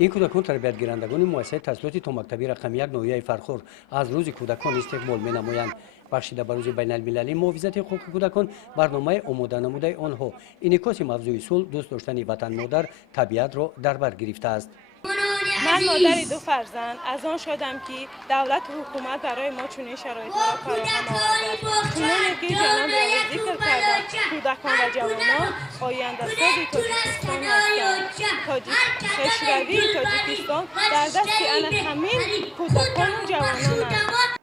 این کودکان تربیتگیرندگان مؤسسه تحصیلات تامکتبی رقم 1 ناحیه فرخور از روز کودکان استقبال می‌نمایند. بخشیده بر روز بین المللی محافظت حقوق کودکان برنامه آماده نموده آنها انعکاس موضوع صلح، دوست داشتن وطن مادر، طبیعت را در بر گرفته است. من مادر دو فرزند از آن شدم که دولت و حکومت برای ما چنین شرایط را فراهم آورده. چنانه که جناب ریاضی ذکر کردند کودکان و جوانان آینده ساز تاجیکستان هستند. پیشروی تاجیکستان در دست همین کودکان و جوانان است.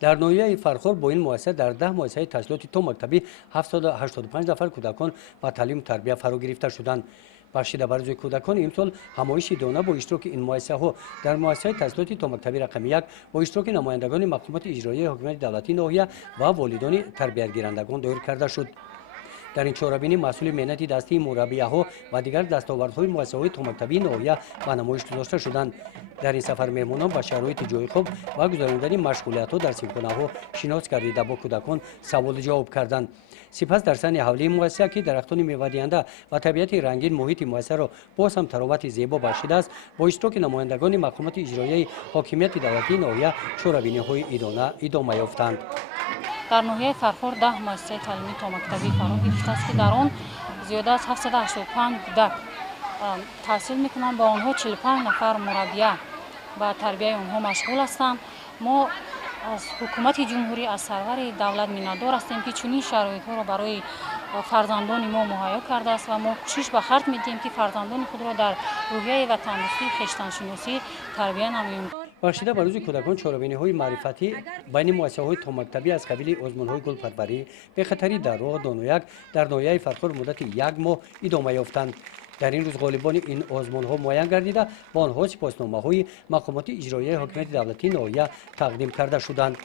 در ناحیه فرخور با این مؤسسه در 10 مؤسسه تحصیلاتی تامکتبی 785 نفر کودکان و تعلیم و تربیت فرا گرفته شدند. بخشیده بر روز کودکان امسال همایش دانه با اشتراک این مؤسسه ها در مؤسسه تحصیلاتی تامکتبی رقم 1 با اشتراک نمایندگان مقامات اجرایی حکومت دولتی ناحیه و والدان تربیتگیرندگان دایر کرده شد. در این چهاربینی مسئول مهنتی دستی مربیه ها و دیگر دستاوردهای مؤسسه های تامکتبی ناحیه به نمایش گذاشته شدند. در این سفر مهمانان با شرایط جای خوب و گذراندن مشغولیت ها در سیمخانه ها شناس گردیده با کودکان سوال جواب کردند. سپس در سن حوله مؤسسه که درختان میوه دهنده و طبیعت رنگین محیط مؤسسه را باز هم تراوت زیبا بخشیده است، با اشتراک نمایندگان مقامات اجرایی حاکمیت دولتی ناحیه چهاربینی های ادامه یافتند. در ناحیه فرخور 10 مؤسسه تعلیمی تامکتبی فرا گرفته است که در آن زیاده از 785 کودک تحصیل میکنند. با آنها 45 نفر مربیه و تربیت آنها مشغول هستند. ما از حکومت جمهوری از سرور دولت میnnتدار هستیم که چنین شرایط ها را برای فرزندان ما مهیا کرده است و ما کوشش به خرج میدیم که فرزندان خود را در روحیه و تندرستی خویشتن شناسی تربیت نماییم. بخشیده بر روز کودکان چهاربینی های معرفتی بین مؤسسه های تامکتبی از قبیل آزمون های گلپروری به خطری در راه دانویک در ناحیه فرخور مدت 1 ماه ادامه یافتند. در این روز غالبان این آزمون ها معین گردیده با آنها سپاسنامه های مقامات اجرایی حکومت دولتی ناحیه تقدیم کرده شدند.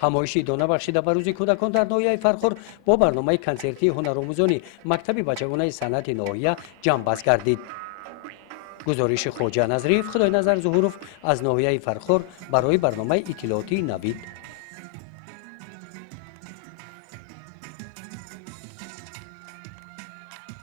همایش دانه بخشیده بر روز کودکان در ناحیه فرخور با برنامه کنسرتی هنرآموزانی مکتب بچگانه صنعت ناحیه جمع بست گردید. گزارش خواجه نظریف خدای نظر ظهورов از ناحیه فرخور برای برنامه اطلاعاتی نوید.